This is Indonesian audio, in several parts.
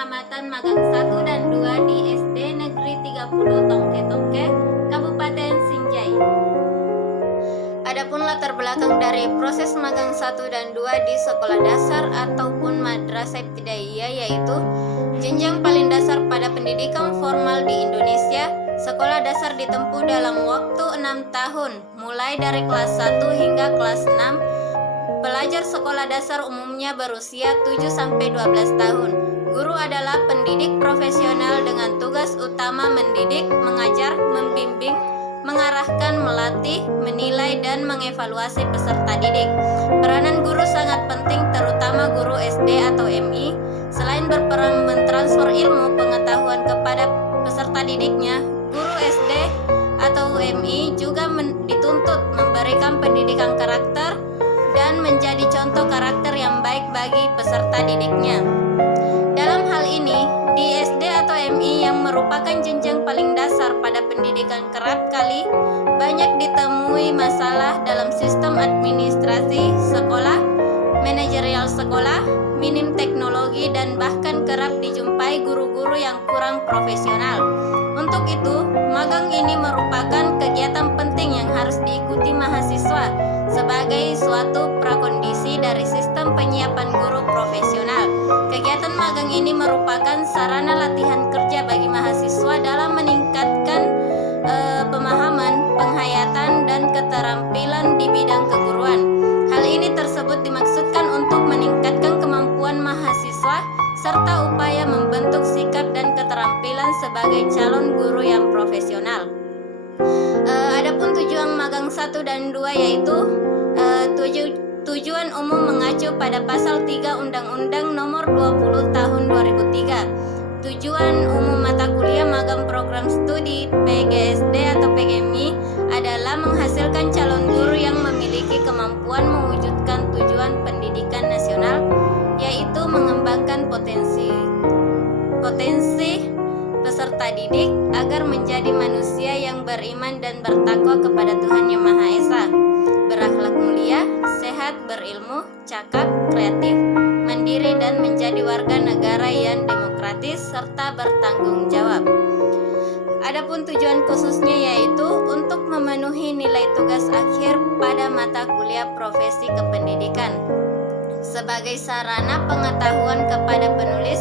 pengamatan magang 1 dan 2 di SD Negeri 30 Tongke-Tongke, Kabupaten Sinjai. Adapun latar belakang dari proses magang 1 dan 2 di sekolah dasar ataupun madrasah ibtidaiyah, yaitu jenjang paling dasar pada pendidikan formal di Indonesia. Sekolah dasar ditempuh dalam waktu 6 tahun, mulai dari kelas 1 hingga kelas 6. Pelajar sekolah dasar umumnya berusia 7-12 tahun. Guru adalah pendidik profesional dengan tugas utama mendidik, mengajar, membimbing, mengarahkan, melatih, menilai, dan mengevaluasi peserta didik. Peranan guru sangat penting, terutama guru SD atau MI. Selain berperan mentransfer ilmu pengetahuan kepada peserta didiknya, guru SD atau MI juga dituntut memberikan pendidikan karakter dan menjadi contoh karakter yang baik bagi peserta didiknya. Dalam hal ini, di SD atau MI yang merupakan jenjang paling dasar pada pendidikan, kerap kali banyak ditemui masalah dalam sistem administrasi sekolah, manajerial sekolah, minim teknologi, dan bahkan kerap dijumpai guru-guru yang kurang profesional. Untuk itu, magang ini merupakan kegiatan penting yang harus diikuti mahasiswa sebagai suatu prakondisi dari sistem penyiapan guru profesional. Kegiatan magang ini merupakan sarana latihan kerja bagi mahasiswa dalam meningkatkan pemahaman, penghayatan, dan keterampilan di bidang keguruan. Hal ini tersebut dimaksudkan untuk meningkatkan kemampuan mahasiswa serta upaya membentuk sikap dan keterampilan sebagai calon guru yang profesional. Adapun tujuan magang 1 dan 2 yaitu tujuan umum mengacu pada pasal 3 Undang-Undang Nomor 20 Tahun 2003. Tujuan umum mata kuliah magang program studi PGSD atau PGMI adalah menghasilkan calon guru yang memiliki kemampuan mewujudkan tujuan pendidikan nasional, yaitu mengembangkan potensi peserta didik agar menjadi manusia yang beriman dan bertakwa kepada Tuhan Yang Maha Esa, berakhlak mulia, sehat, berilmu, cakap, kreatif, mandiri, dan menjadi warga negara yang demokratis serta bertanggung jawab. Adapun tujuan khususnya yaitu untuk memenuhi nilai tugas akhir pada mata kuliah profesi kependidikan sebagai sarana pengetahuan kepada penulis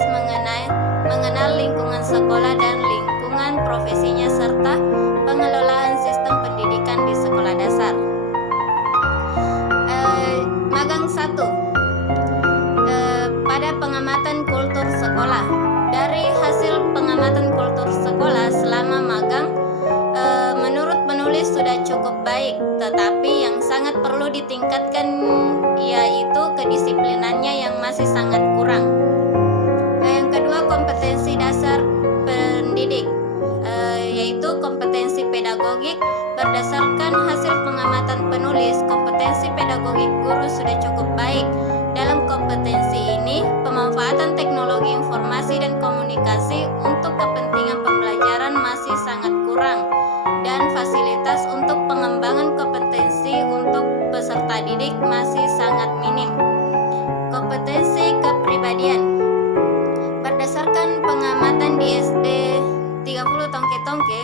mengenal lingkungan sekolah dan lingkungan profesinya serta pengelolaan sistem pendidikan di sekolah dasar. Magang 1 pada pengamatan kultur sekolah. Dari hasil pengamatan kultur sekolah selama magang, menurut penulis sudah cukup baik, tetapi yang sangat perlu ditingkatkan yaitu kedisiplinannya yang masih sangat kurang. Yang kedua, kompetensi dasar pendidik, yaitu kompetensi pedagogik. Berdasarkan hasil pengamatan penulis, kompetensi pedagogik guru sudah cukup baik. Dalam kompetensi ini, pemanfaatan teknologi informasi dan komunikasi untuk kepentingan pembelajaran masih sangat kurang, dan fasilitas untuk pengembangan kompetensi untuk peserta didik masih sangat minim. Kompetensi kepribadian. Berdasarkan pengamatan di SD 30 Tongke-Tongke,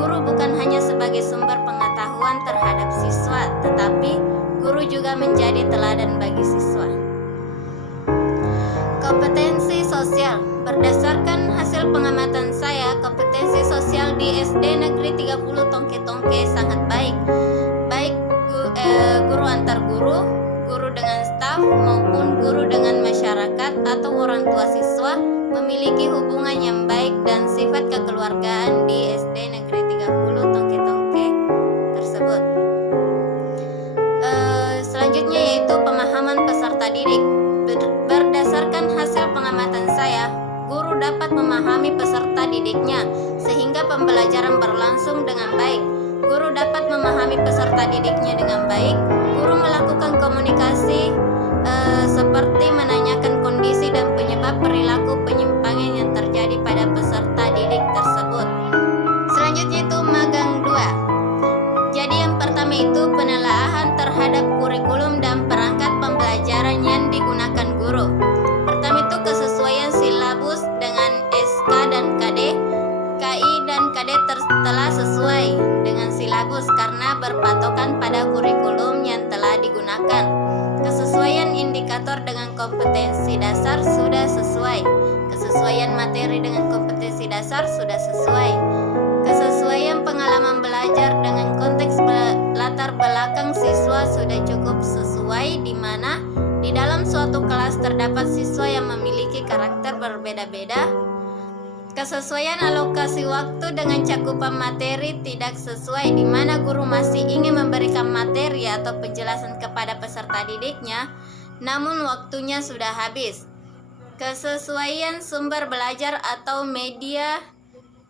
guru bukan hanya sebagai sumber pengetahuan terhadap siswa, tetapi guru juga menjadi teladan bagi siswa. Kompetensi sosial. Berdasarkan hasil pengamatan saya, kompetensi sosial di SD Negeri 30 Tongke-Tongke sangat baik. Baik guru antar guru, guru dengan staf, maupun guru dengan masyarakat atau orang tua siswa memiliki hubungan yang baik dan sifat kekeluargaan di SD Negeri 30 Tongke-Tongke tersebut. Selanjutnya yaitu pemahaman peserta didik. Berdasarkan hasil pengamatan saya, guru dapat memahami peserta didiknya sehingga pembelajaran berlangsung dengan baik. Guru dapat memahami peserta didiknya dengan baik. Guru melakukan komunikasi seperti menanyakan kondisi dan penyebab perilaku penyimpangan yang terjadi pada peserta didik tersebut. Selanjutnya itu magang 2. Jadi yang pertama itu penelaahan terhadap kurikulum dan perangkat pembelajaran yang digunakan guru. Pertama itu kesesuaian silabus dengan KD telah sesuai dengan silabus karena berpatokan pada kurikulum yang telah digunakan. Kesesuaian indikator dengan kompetensi dasar sudah sesuai. Kesesuaian materi dengan kompetensi dasar sudah sesuai. Kesesuaian pengalaman belajar dengan konteks latar belakang siswa sudah cukup sesuai, di mana di dalam suatu kelas terdapat siswa yang memiliki karakter berbeda-beda. Kesesuaian alokasi waktu dengan cakupan materi tidak sesuai, di mana guru masih ingin memberikan materi atau penjelasan kepada peserta didiknya, namun waktunya sudah habis. Kesesuaian sumber belajar atau media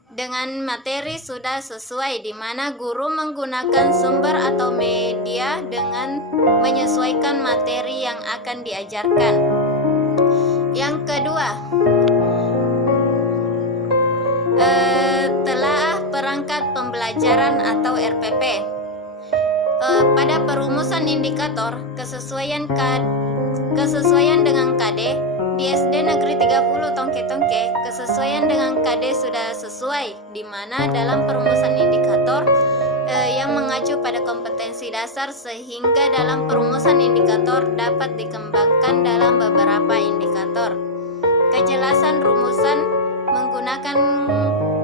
dengan materi sudah sesuai, di mana guru menggunakan sumber atau media dengan menyesuaikan materi yang akan diajarkan. Yang kedua, telaah perangkat pembelajaran atau RPP. Pada perumusan indikator kesesuaian dengan KD di SD Negeri 30 Tongke-Tongke, kesesuaian dengan KD sudah sesuai, di mana dalam perumusan indikator yang mengacu pada kompetensi dasar, sehingga dalam perumusan indikator dapat dikembangkan dalam beberapa indikator. Kejelasan rumusan menggunakan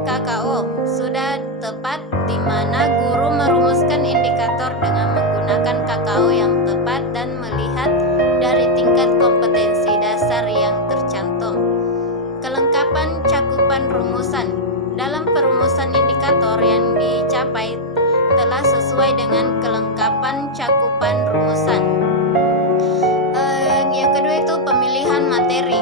KKO sudah tepat, di mana guru merumuskan indikator dengan menggunakan KKO yang tepat dan melihat dari tingkat kompetensi dasar yang tercantum. Kelengkapan cakupan rumusan. Dalam perumusan indikator yang dicapai telah sesuai dengan kelengkapan cakupan rumusan. Yang kedua itu pemilihan materi.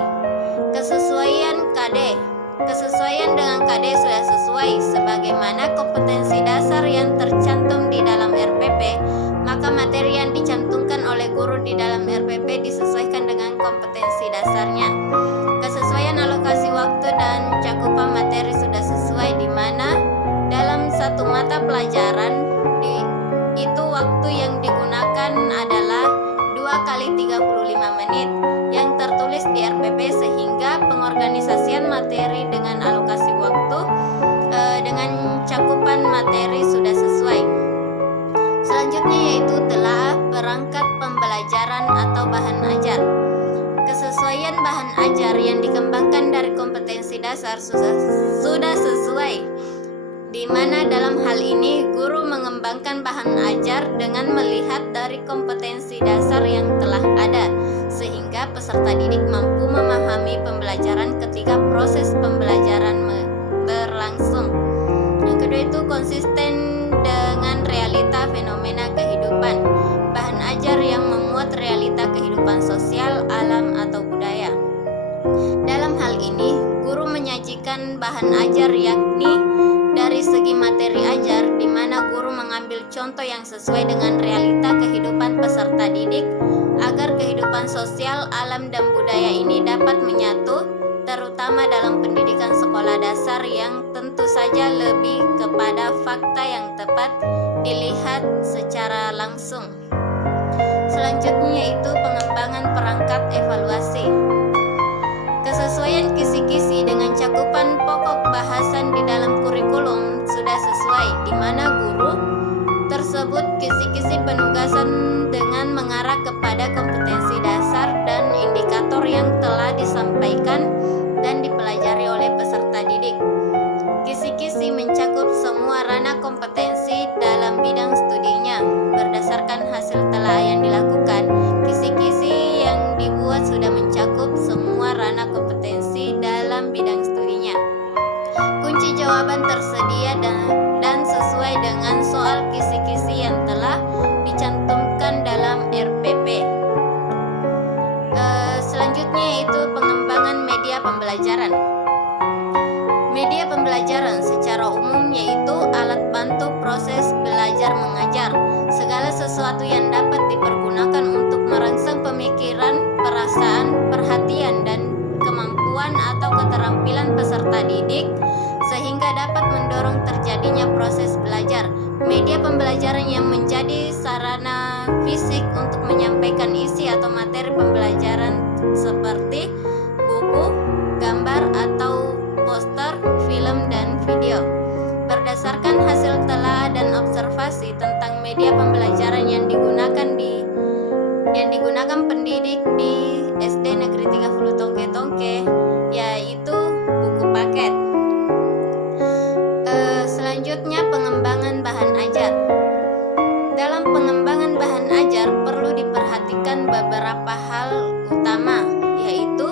Kesesuaian KD. Kesesuaian dengan KD sudah sesuai sebagaimana kompetensi dasar yang tercantum di dalam RPP, maka materi yang dicantumkan oleh guru di dalam RPP disesuaikan dengan kompetensi dasarnya. Kesesuaian alokasi waktu dan cakupan materi sudah sesuai, di mana dalam satu mata pelajaran itu waktu yang digunakan adalah 2 kali 35 menit yang tertulis di RPP, sehingga pengorganisasian materi dengan alokasi waktu dengan cakupan materi sudah sesuai. Selanjutnya yaitu telaah perangkat pembelajaran atau bahan ajar. Kesesuaian bahan ajar yang dikembangkan dari kompetensi dasar sudah sesuai, di mana dalam hal ini guru mengembangkan bahan ajar dengan melihat dari kompetensi dasar yang telah ada, sehingga peserta didik mampu memahami pembelajaran ketika proses pembelajaran berlangsung. Yang kedua itu konsisten dengan realita fenomena kehidupan. Bahan ajar yang memuat realita kehidupan sosial, alam, atau budaya. Dalam hal ini, guru menyajikan bahan ajar yakni dari segi materi ajar, di mana guru mengambil contoh yang sesuai dengan realita kehidupan peserta didik agar kehidupan sosial, alam, dan budaya ini dapat menyatu, terutama dalam pendidikan sekolah dasar yang tentu saja lebih kepada fakta yang tepat dilihat secara langsung. Selanjutnya yaitu pengembangan perangkat evaluasi. Kesesuaian kisi-kisi dengan cakupan pokok bahasan di dalam kurikulum sudah sesuai, di mana guru tersebut kisi-kisi penugasan dengan mengarah kepada kompetensi dasar dan indikator yang telah disampaikan dan dipelajari oleh peserta didik. Kisi-kisi mencakup semua ranah kompetensi dalam bidang studinya. Berdasarkan hasil telah yang dilakukan, kisi-kisi yang dibuat sudah mencakup semua ranah kompetensi dalam bidang studinya. Kunci jawaban tersedia dan sesuai dengan soal kisi-kisi yang telah dicantumkan dalam RPP. Selanjutnya yaitu pengembangan media pembelajaran. Media pembelajaran secara umum yaitu alat bantu proses belajar mengajar. Segala sesuatu yang dapat dipergunakan untuk merangsang pemikiran, perasaan, perhatian, dan kemampuan atau keterampilan peserta didik sehingga dapat mendorong terjadinya proses belajar. Media pembelajaran yang menjadi sarana fisik untuk menyampaikan isi atau materi pembelajaran seperti buku, gambar, atau poster, film, dan video. berdasarkan hasil telah dan observasi tentang media pembelajaran yang digunakan pendidik di SD Negeri 30 Tongke-Tongke, yaitu buku paket. Selanjutnya, pengembangan bahan ajar. Dalam pengembangan bahan ajar perlu diperhatikan beberapa hal utama, yaitu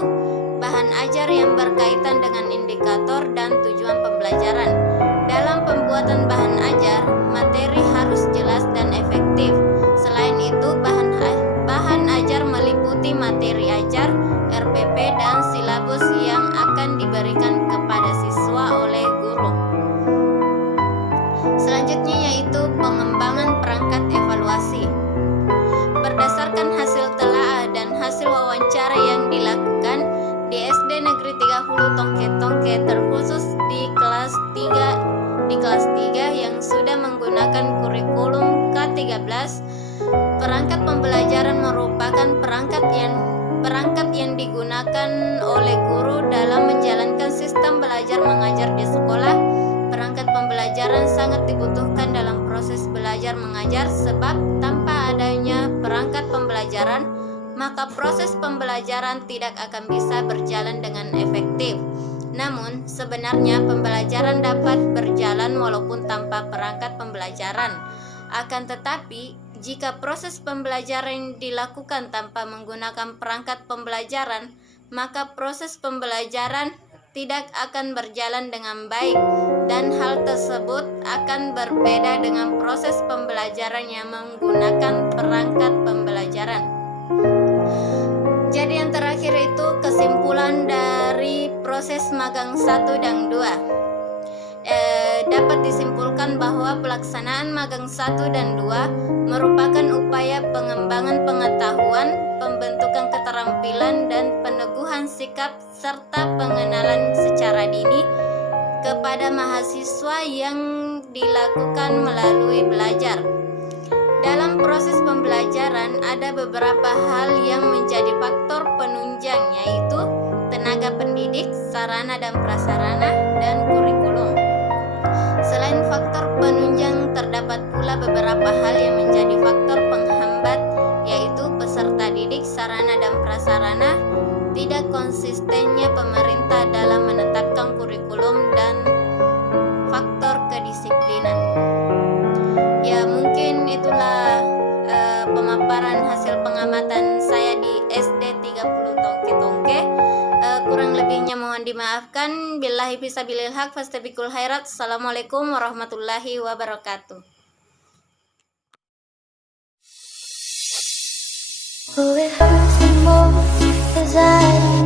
bahan ajar yang berkaitan dengan indikator dan tujuan pembelajaran. Dalam pembuatan bahan ajar, materi harus jelas dan efektif. Selain itu, bahan ajar meliputi materi ajar, RPP, dan silabus yang akan diberikan kepada siswa oleh guru. Selanjutnya yaitu pengembangan perangkat evaluasi. Berdasarkan hasil telah dan hasil wawancara yang dilakukan di SD Negeri 30 Tongke-Tongke, terkhusus di kelas 3 yang sudah menggunakan kurikulum K13, perangkat pembelajaran merupakan perangkat yang digunakan oleh guru dalam menjalankan sistem belajar mengajar di sekolah. Perangkat pembelajaran sangat dibutuhkan dalam proses belajar mengajar, sebab tanpa adanya perangkat pembelajaran, maka proses pembelajaran tidak akan bisa berjalan dengan efektif. Namun, sebenarnya pembelajaran dapat berjalan walaupun tanpa perangkat pembelajaran. Akan tetapi, jika proses pembelajaran dilakukan tanpa menggunakan perangkat pembelajaran, maka proses pembelajaran tidak akan berjalan dengan baik, dan hal tersebut akan berbeda dengan proses pembelajaran yang menggunakan perangkat pembelajaran. Jadi yang terakhir itu kesimpulan dari proses magang 1 dan 2. Dapat disimpulkan bahwa pelaksanaan magang 1 dan 2 merupakan upaya pengembangan pengetahuan, pembentukan keterampilan, dan peneguhan sikap serta pengenalan secara dini kepada mahasiswa yang dilakukan melalui belajar. Dalam proses pembelajaran ada beberapa hal yang menjadi faktor penunjang, yaitu tenaga pendidik, sarana dan prasarana, dan kurikulum. Selain faktor penunjang, terdapat pula beberapa hal yang menjadi faktor penghambat, yaitu peserta didik, sarana dan prasarana, tidak konsistennya pemerintah dalam menetapkan kurikulum, dan faktor kedisiplinan. Ya, mungkin itulah pemaparan hasil pengamatan saya di SD 30 Tongke-Tongke. Kurang lebihnya mohon dimaafkan. Billahi fisabilil haq fastabiqul khairat. Assalamualaikum warahmatullahi wabarakatuh. Oh, it hurts the most 'cause I don't